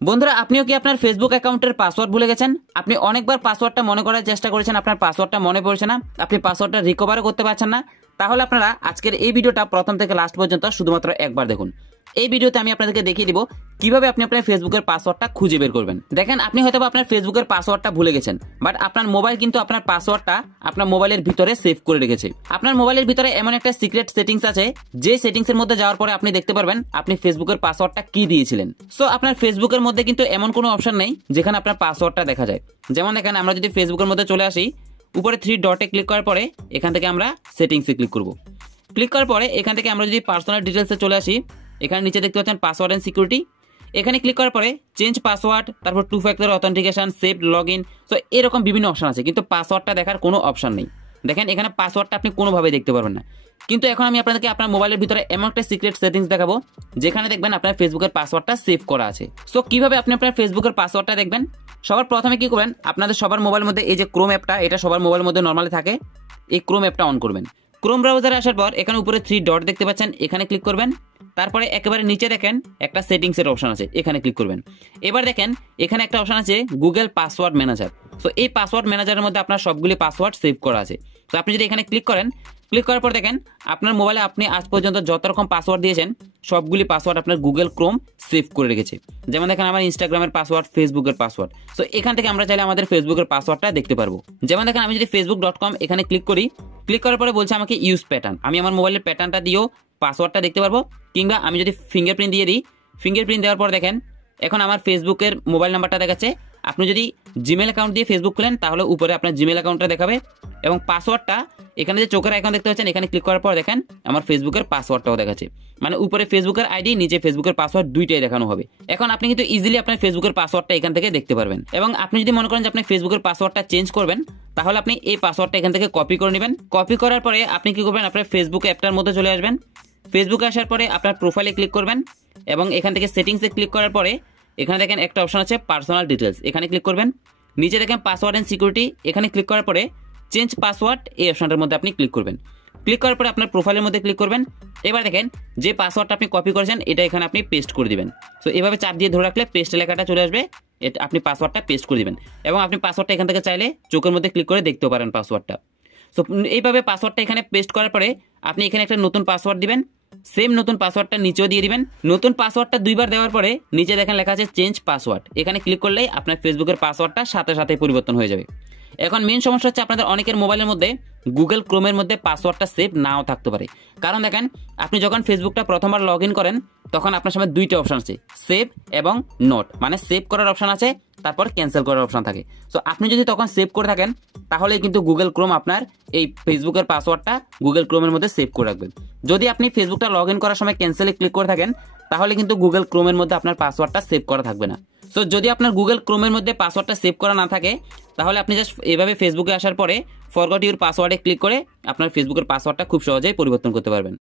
বন্ধুরা, আপনিও কি আপনার ফেসবুক অ্যাকাউন্টের পাসওয়ার্ড ভুলে গেছেন? আপনি অনেকবার পাসওয়ার্ডটা মনে করার চেষ্টা করেছেন, আপনার পাসওয়ার্ডটা মনে পড়ছে না, আপনি পাসওয়ার্ডটা রিকভারও করতে পারছেন না। তাহলে আপনারা আজকের এই ভিডিওটা প্রথম থেকে লাস্ট পর্যন্ত শুধুমাত্র একবার দেখুন। এই ভিডিওতে আমি আপনাদেরকে দেখিয়ে দিব কিভাবে আপনি আপনার ফেসবুকের পাসওয়ার্ডটা খুঁজে বের করবেন। দেখেন, আপনি হয়তো আপনার ফেসবুকের পাসওয়ার্ডটা ভুলে গেছেন, বাট আপনার মোবাইল কিন্তু আপনার পাসওয়ার্ডটা আপনার মোবাইলের ভিতরে সেভ করে রেখেছে। আপনার মোবাইলের ভিতরে এমন একটা সিক্রেট সেটিংস আছে, যে সেটিংসের মধ্যে যাওয়ার পরে আপনি দেখতে পারবেন আপনি ফেসবুকের পাসওয়ার্ডটা কি দিয়েছিলেন। সো আপনার ফেসবুকের মধ্যে কিন্তু এমন কোনো অপশন নেই যেখানে আপনার পাসওয়ার্ডটা দেখা যায়। যেমন দেখেন, আমরা যদি ফেসবুকের মধ্যে চলে আসি, উপরে 3 ডটে ক্লিক করার পরে এখান থেকে আমরা সেটিংসে ক্লিক করব। ক্লিক করার পরে এখান থেকে আমরা যদি পার্সোনাল ডিটেলসে চলে আসি, এখানে নিচে দেখতে পাচ্ছেন পাসওয়ার্ড এন্ড সিকিউরিটি। এখানে ক্লিক করার পরে চেঞ্জ পাসওয়ার্ড, তারপর 2 factor authentication, save log in, so এরকম বিভিন্ন অপশন আছে, কিন্তু পাসওয়ার্ডটা দেখার কোনো অপশন নেই। দেখেন, এখানে পাসওয়ার্ডটা আপনি কোনোভাবে দেখতে পারবেন না। কিন্তু এখন আমি আপনাদেরকে আপনার মোবাইলের ভিতরে এমন একটা সিক্রেট সেটিংস দেখাবো যেখানে দেখবেন আপনার ফেসবুকের পাসওয়ার্ডটা সেভ করা আছে। সো কিভাবে আপনি আপনার ফেসবুকের পাসওয়ার্ডটা দেখবেন? সবার প্রথমে কি করবেন, আপনাদের সবার মোবাইলের মধ্যে এই যে ক্রোম অ্যাপটা, এটা সবার মোবাইলের মধ্যে নরমালি থাকে, এই ক্রোম অ্যাপটা অন করবেন। ক্রোম ব্রাউজারে আসার পর এখানে উপরে 3 ডট দেখতে পাচ্ছেন, এখানে ক্লিক করবেন। তারপরে একেবারে নিচে দেখেন একটা সেটিংসের অপশন আছে, এখানে ক্লিক করবেন। এবার দেখেন এখানে একটা অপশন আছে গুগল পাসওয়ার্ড ম্যানেজার। সো এই পাসওয়ার্ড ম্যানেজারের মধ্যে আপনার সবগুলি পাসওয়ার্ড সেভ করা আছে। তো আপনি যদি এখানে ক্লিক করেন, ক্লিক করার পর দেখেন আপনার মোবাইলে আপনি আজ পর্যন্ত যত রকম পাসওয়ার্ড দিয়েছেন সবগুলি পাসওয়ার্ড আপনার গুগল ক্রোম সেভ করে রেখেছে। যেমন দেখেন আমার ইনস্টাগ্রামের পাসওয়ার্ড, ফেসবুকের পাসওয়ার্ড। সো এখান থেকে আমরা চাইলে আমাদের ফেসবুকের পাসওয়ার্ডটা দেখতে পারবো। যেমন দেখেন আমি যদি facebook.com এখানে ক্লিক করি, ক্লিক করার পরে বলছে আমাকে ইউজ প্যাটার্ন, আমি আমার মোবাইলের প্যাটার্নটা দিয়েও পাসওয়ার্ডটা দেখতে পারবো। কিংবা আমি যদি ফিঙ্গারপ্রিন্ট দিয়ে দিই, ফিঙ্গারপ্রিন্ট দেওয়ার পর দেখেন এখন আমার ফেসবুকের মোবাইল নাম্বারটা দেখাচ্ছে। আপনি যদি জিমেল অ্যাকাউন্ট দিয়ে ফেসবুক খুলেন তাহলে উপরে আপনার জিমেল অ্যাকাউন্টটা দেখাবে, এবং পাসওয়ার্ডটা এখানে যে চোখের আইকন দেখতে পাচ্ছেন, এখানে ক্লিক করার পর দেখেন আমার ফেসবুকের পাসওয়ার্ডটাও দেখাচ্ছে। মানে উপরে ফেসবুকের আইডি, নিচে ফেসবুকের পাসওয়ার্ড, দুইটাই দেখানো হবে। এখন আপনি কিন্তু ইজিলি আপনার ফেসবুকের পাসওয়ার্ডটা এখান থেকে দেখতে পারবেন। এবং আপনি যদি মনে করেন যে আপনি ফেসবুকের পাসওয়ার্ডটা চেঞ্জ করবেন, তাহলে আপনি এই পাসওয়ার্ডটা এখান থেকে কপি করে নেবেন। কপি করার পরে আপনি কি করবেন, আপনার ফেসবুক অ্যাপটার মধ্যে চলে আসবেন। ফেসবুকে আসার পরে আপনার প্রোফাইলে ক্লিক করবেন, এবং এখান থেকে সেটিংসে ক্লিক করার পরে এখানে দেখেন একটা অপশন আছে পার্সোনাল ডিটেলস, এখানে ক্লিক করবেন। নিচে দেখেন পাসওয়ার্ড এন্ড সিকিউরিটি, এখানে ক্লিক করার পরে চেঞ্জ পাসওয়ার্ড, এই অপশনটার মধ্যে আপনি ক্লিক করবেন। ক্লিক করার পরে আপনার প্রোফাইলের মধ্যে ক্লিক করবেন। এবার দেখেন যে পাসওয়ার্ডটা আপনি কপি করেছেন এটা এখানে আপনি পেস্ট করে দিবেন। সো এভাবে চাপ দিয়ে ধরে রাখলে পেস্ট লেখাটা চলে আসবে, এটা আপনি পাসওয়ার্ডটা পেস্ট করে দিবেন। এবং আপনি পাসওয়ার্ডটা এখান থেকে চাইলে চোখের মধ্যে ক্লিক করে দেখতেও পারেন পাসওয়ার্ডটা। সো এইভাবে পাসওয়ার্ডটা এখানে পেস্ট করার পরে আপনি এখানে একটা নতুন পাসওয়ার্ড দিবেন। সেম নতুন পাসওয়ার্ডটা নিচেও দিয়ে দিবেন। নতুন পাসওয়ার্ডটা 2 বার দেওয়ার পরে নিচে দেখেন লেখা আছে চেঞ্জ পাসওয়ার্ড, এখানে ক্লিক করলেই আপনার ফেসবুকের পাসওয়ার্ডটা সাথে সাথে পরিবর্তন হয়ে যাবে। এখন মেন সমস্যা হচ্ছে আপনাদের অনেকের মোবাইলের মধ্যে গুগল ক্রোমের মধ্যে পাসওয়ার্ডটা সেভ নাও থাকতে পারে। কারণ দেখেন আপনি যখন ফেসবুকটা প্রথমবার লগ ইন করেন তখন আপনার সামনে 2টা অপশন আছে, সেভ এবং নোট। মানে সেভ করার অপশন আছে, তারপর ক্যান্সেল করার অপশন থাকে। সো আপনি যদি তখন সেভ করে থাকেন তাহলে কিন্তু গুগল ক্রোম আপনার এই ফেসবুকের পাসওয়ার্ডটা গুগল ক্রোমের মধ্যে সেভ করে রাখবেন। যদি আপনি ফেসবুকটা লগ ইন করার সময় ক্যান্সেলে ক্লিক করে থাকেন তাহলে কিন্তু গুগল ক্রোমের মধ্যে আপনার পাসওয়ার্ডটা সেভ করা থাকবে না। সো যদি আপনার গুগল ক্রোমের মধ্যে পাসওয়ার্ডটা সেভ করা না থাকে তাহলে আপনি জাস্ট এভাবে ফেসবুকে আসার পরে ফরগট ইউর পাসওয়ার্ডে ক্লিক করে আপনার ফেসবুকের পাসওয়ার্ডটা খুব সহজেই পরিবর্তন করতে পারবেন।